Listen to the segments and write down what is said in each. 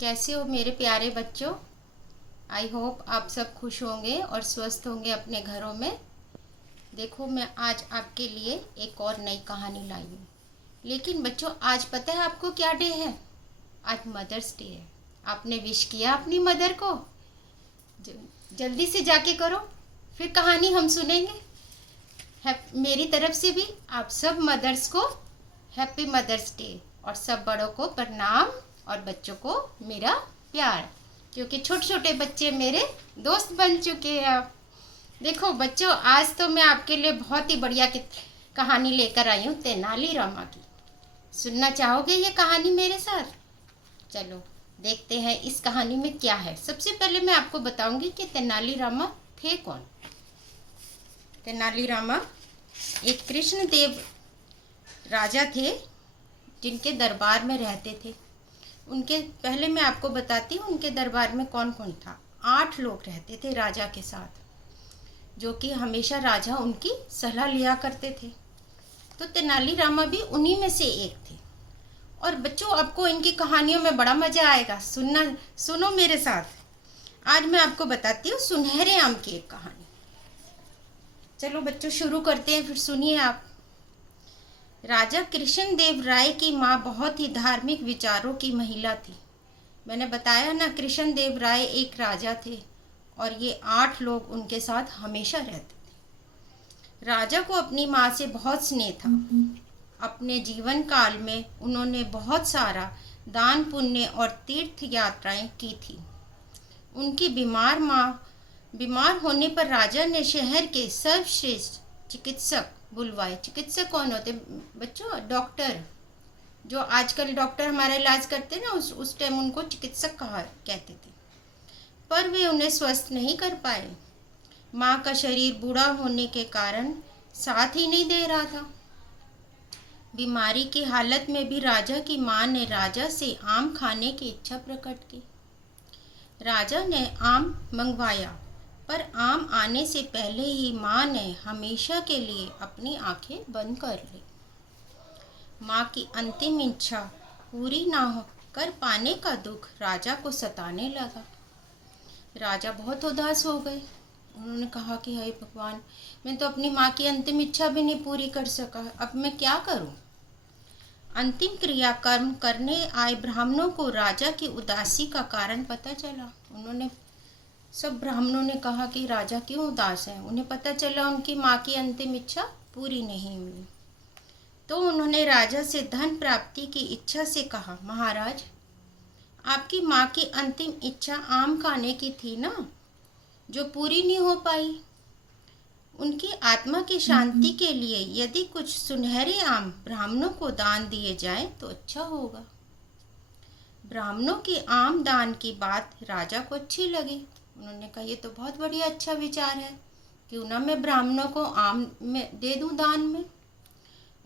कैसे हो मेरे प्यारे बच्चों। आई होप आप सब खुश होंगे और स्वस्थ होंगे अपने घरों में। देखो, मैं आज आपके लिए एक और नई कहानी लाई हूँ। लेकिन बच्चों, आज पता है आपको क्या डे है? आज मदर्स डे है। आपने विश किया अपनी मदर को? जल्दी से जाके करो, फिर कहानी हम सुनेंगे। मेरी तरफ से भी आप सब मदर्स को हैप्पी मदर्स डे, और सब बड़ों को प्रणाम और बच्चों को मेरा प्यार, क्योंकि छोटे छोटे बच्चे मेरे दोस्त बन चुके हैं अब। देखो बच्चों, आज तो मैं आपके लिए बहुत ही बढ़िया कहानी लेकर आई हूँ, तेनालीरामा की। सुनना चाहोगे ये कहानी मेरे साथ? चलो देखते हैं इस कहानी में क्या है। सबसे पहले मैं आपको बताऊंगी कि तेनालीरामा थे कौन। तेनालीरामा एक कृष्णदेव राजा थे जिनके दरबार में रहते थे। उनके पहले मैं आपको बताती हूँ उनके दरबार में कौन कौन था। 8 लोग रहते थे राजा के साथ, जो कि हमेशा राजा उनकी सलाह लिया करते थे। तो तेनालीरामा भी उन्हीं में से एक थे। और बच्चों, आपको इनकी कहानियों में बड़ा मज़ा आएगा। सुनो मेरे साथ। आज मैं आपको बताती हूँ सुनहरे आम की एक कहानी। चलो बच्चों शुरू करते हैं, फिर सुनिए आप। राजा कृष्णदेव राय की माँ बहुत ही धार्मिक विचारों की महिला थी। मैंने बताया ना, कृष्णदेव राय एक राजा थे और ये 8 लोग उनके साथ हमेशा रहते थे। राजा को अपनी माँ से बहुत स्नेह था। अपने जीवन काल में उन्होंने बहुत सारा दान पुण्य और तीर्थ यात्राएं की थी। उनकी बीमार होने पर राजा ने शहर के सर्वश्रेष्ठ चिकित्सक बुलवाए। चिकित्सक कौन होते बच्चों? डॉक्टर। जो आजकल डॉक्टर हमारा इलाज करते हैं ना, उस टाइम उनको चिकित्सक कहते थे। पर वे उन्हें स्वस्थ नहीं कर पाए। माँ का शरीर बूढ़ा होने के कारण साथ ही नहीं दे रहा था। बीमारी की हालत में भी राजा की माँ ने राजा से आम खाने की इच्छा प्रकट की। राजा ने आम मंगवाया, पर आम आने से पहले ही माँ ने हमेशा के लिए अपनी आंखें बंद कर ली। माँ की अंतिम इच्छा पूरी ना कर पाने का दुख राजा को सताने लगा। राजा बहुत उदास हो गए। उन्होंने कहा कि हे भगवान, मैं तो अपनी माँ की अंतिम इच्छा भी नहीं पूरी कर सका, अब मैं क्या करूं? अंतिम क्रियाकर्म करने आए ब्राह्मणों को राजा की उदासी का कारण पता चला। सब ब्राह्मणों ने कहा कि राजा क्यों उदास है। उन्हें पता चला उनकी माँ की अंतिम इच्छा पूरी नहीं हुई। तो उन्होंने राजा से धन प्राप्ति की इच्छा से कहा, महाराज, आपकी माँ की अंतिम इच्छा आम खाने की थी ना, जो पूरी नहीं हो पाई। उनकी आत्मा की शांति के लिए यदि कुछ सुनहरे आम ब्राह्मणों को दान दिए जाएं तो अच्छा होगा। ब्राह्मणों के आम दान की बात राजा को अच्छी लगी। उन्होंने कहा, ये तो बहुत बढ़िया अच्छा विचार है, क्यों ना मैं ब्राह्मणों को आम में दे दूं दान में।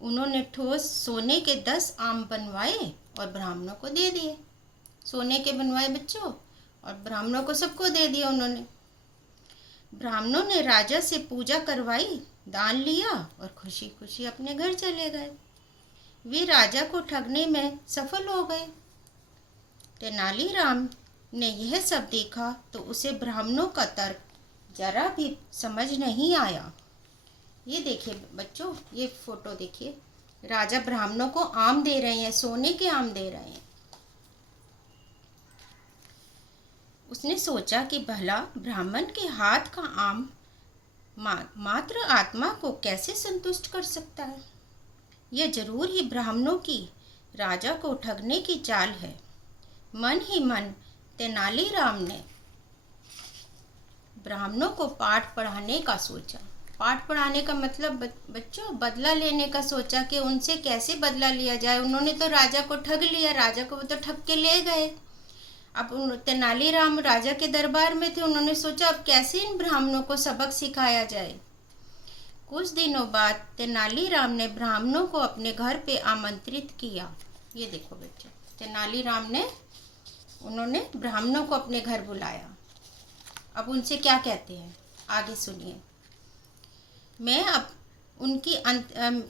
उन्होंने ठोस सोने के 10 आम बनवाए और ब्राह्मणों को दे दिए। सोने के बनवाए बच्चों, और ब्राह्मणों को सबको दे दिया उन्होंने। ब्राह्मणों ने राजा से पूजा करवाई, दान लिया और खुशी खुशी अपने घर चले गए। वे राजा को ठगने में सफल हो गए। तेनालीराम ने यह सब देखा तो उसे ब्राह्मणों का तर्क जरा भी समझ नहीं आया। ये देखिए बच्चों, ये फोटो देखिए। राजा ब्राह्मणों को आम दे रहे हैं, सोने के आम दे रहे हैं। उसने सोचा कि भला ब्राह्मण के हाथ का आम मात्र आत्मा को कैसे संतुष्ट कर सकता है। यह जरूर ही ब्राह्मणों की राजा को ठगने की चाल है। मन ही मन तेनालीराम ने ब्राह्मणों को पाठ पढ़ाने का सोचा। पाठ पढ़ाने का मतलब बच्चों बदला लेने का सोचा कि उनसे कैसे बदला लिया जाए। उन्होंने तो राजा को ठग लिया, राजा को वो तो ठग के ले गए। अब तेनालीराम राजा के दरबार में थे। उन्होंने सोचा अब कैसे इन ब्राह्मणों को सबक सिखाया जाए। कुछ दिनों बाद तेनालीराम ने ब्राह्मणों को अपने घर पे आमंत्रित किया। ये देखो बच्चों, तेनालीराम ने उन्होंने ब्राह्मणों को अपने घर बुलाया। अब उनसे क्या कहते हैं आगे सुनिए। मैं अब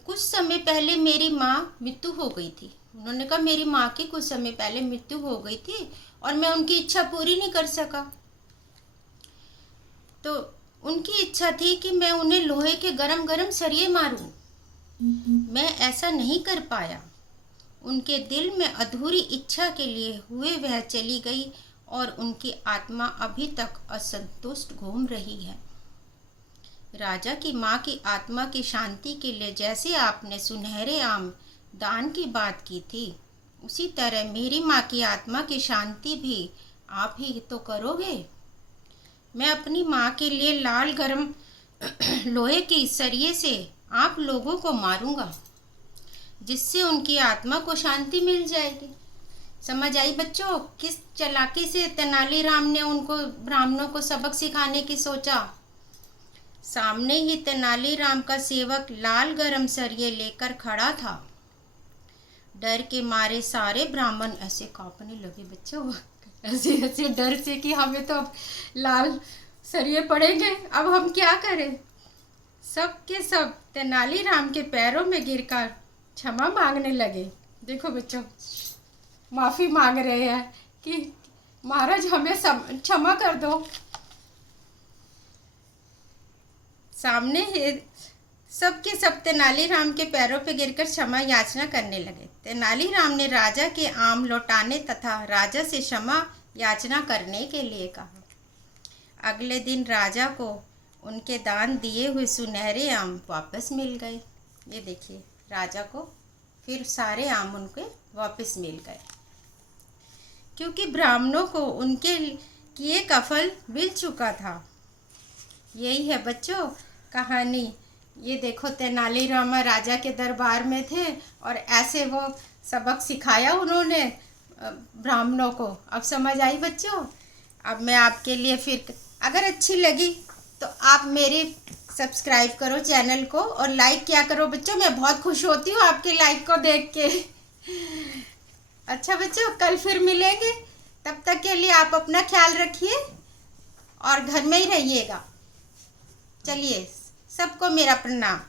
कुछ समय पहले मेरी माँ मृत्यु हो गई थी। उन्होंने कहा मेरी माँ की कुछ समय पहले मृत्यु हो गई थी और मैं उनकी इच्छा पूरी नहीं कर सका। तो उनकी इच्छा थी कि मैं उन्हें लोहे के गरम गरम सरिये मारूं। मैं ऐसा नहीं कर पाया। उनके दिल में अधूरी इच्छा के लिए हुए वह चली गई और उनकी आत्मा अभी तक असंतुष्ट घूम रही है। राजा की माँ की आत्मा की शांति के लिए जैसे आपने सुनहरे आम दान की बात की थी, उसी तरह मेरी माँ की आत्मा की शांति भी आप ही तो करोगे। मैं अपनी माँ के लिए लाल गरम लोहे के सरिये से आप लोगों को मारूंगा, जिससे उनकी आत्मा को शांति मिल जाएगी। समझ आई बच्चों, किस चालाकी से तेनालीराम ने उनको ब्राह्मणों को सबक सिखाने की सोचा। सामने ही तेनालीराम का सेवक लाल गरम सरिये लेकर खड़ा था। डर के मारे सारे ब्राह्मण ऐसे कांपने लगे बच्चों, ऐसे ऐसे डर से कि हमें तो अब लाल सरिये पड़ेंगे, अब हम क्या करें। सब के सब तेनालीराम के पैरों में गिरकर क्षमा मांगने लगे। देखो बच्चों, माफ़ी मांग रहे हैं कि महाराज हमें क्षमा कर दो। सामने ही सबके सब तेनालीराम के पैरों पर गिरकर क्षमा याचना करने लगे। तेनालीराम ने राजा के आम लौटाने तथा राजा से क्षमा याचना करने के लिए कहा। अगले दिन राजा को उनके दान दिए हुए सुनहरे आम वापस मिल गए। ये देखिए, राजा को फिर सारे आम उनके वापस मिल गए, क्योंकि ब्राह्मणों को उनके किए का फल मिल चुका था। यही है बच्चों कहानी। ये देखो, तेनालीराम राजा के दरबार में थे और ऐसे वो सबक सिखाया उन्होंने ब्राह्मणों को। अब समझ आई बच्चों। अब मैं आपके लिए फिर, अगर अच्छी लगी तो आप मेरे सब्सक्राइब करो चैनल को और लाइक किया करो बच्चों। मैं बहुत खुश होती हूँ आपके लाइक को देख के। अच्छा बच्चों, कल फिर मिलेंगे। तब तक के लिए आप अपना ख्याल रखिए और घर में ही रहिएगा। चलिए, सबको मेरा प्रणाम।